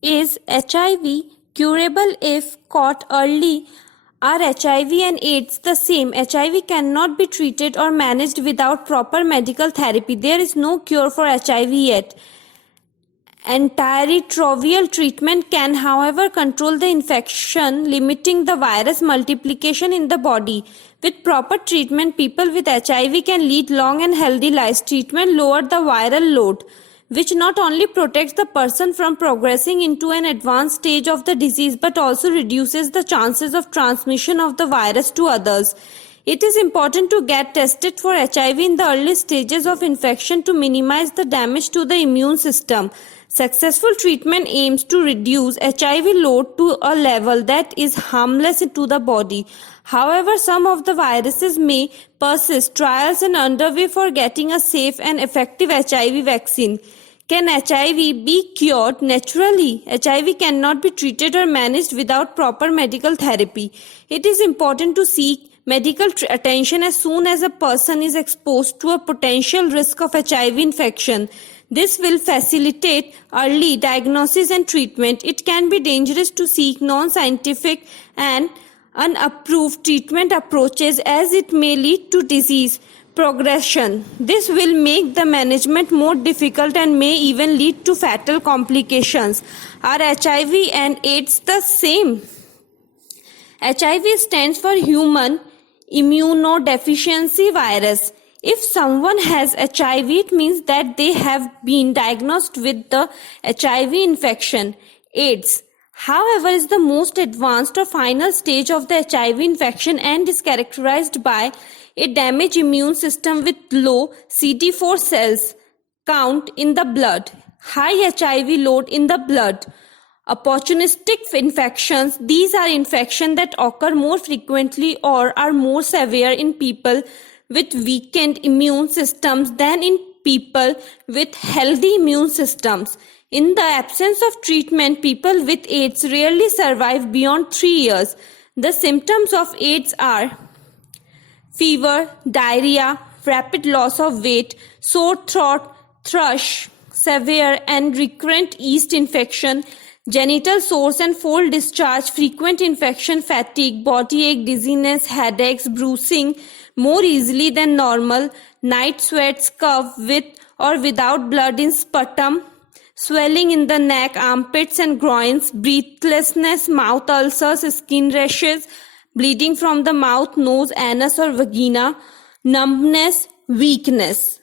Is HIV curable if caught early? Are HIV and AIDS the same? HIV cannot be treated or managed without proper medical therapy. There is no cure for HIV yet. Antiretroviral treatment can, however, control the infection, limiting the virus multiplication in the body. With proper treatment, people with HIV can lead long and healthy lives. Treatment lower the viral load, which not only protects the person from progressing into an advanced stage of the disease but also reduces the chances of transmission of the virus to others. It is important to get tested for HIV in the early stages of infection to minimize the damage to the immune system. Successful treatment aims to reduce HIV load to a level that is harmless to the body. However, some of the viruses may persist. Trials are underway for getting a safe and effective HIV vaccine. Can HIV be cured naturally? HIV cannot be treated or managed without proper medical therapy. It is important to seek medical attention as soon as a person is exposed to a potential risk of HIV infection. This will facilitate early diagnosis and treatment. It can be dangerous to seek non-scientific and unapproved treatment approaches as it may lead to disease progression. This will make the management more difficult and may even lead to fatal complications. Are HIV and AIDS the same? HIV stands for Human Immunodeficiency Virus. If someone has HIV, it means that they have been diagnosed with the HIV infection. AIDS, however, is the most advanced or final stage of the HIV infection and is characterized by a damaged immune system with low CD4 cells count in the blood, high HIV load in the blood. Opportunistic infections, these are infections that occur more frequently or are more severe in people with weakened immune systems than in people with healthy immune systems. In the absence of treatment, people with AIDS rarely survive beyond 3 years. The symptoms of AIDS are fever, diarrhea, rapid loss of weight, sore throat, thrush, severe and recurrent yeast infection, genital sores and foul discharge, frequent infection, fatigue, body ache, dizziness, headaches, bruising more easily than normal, night sweats, cough with or without blood in sputum, swelling in the neck, armpits and groins, breathlessness, mouth ulcers, skin rashes, bleeding from the mouth, nose, anus or vagina, numbness, weakness.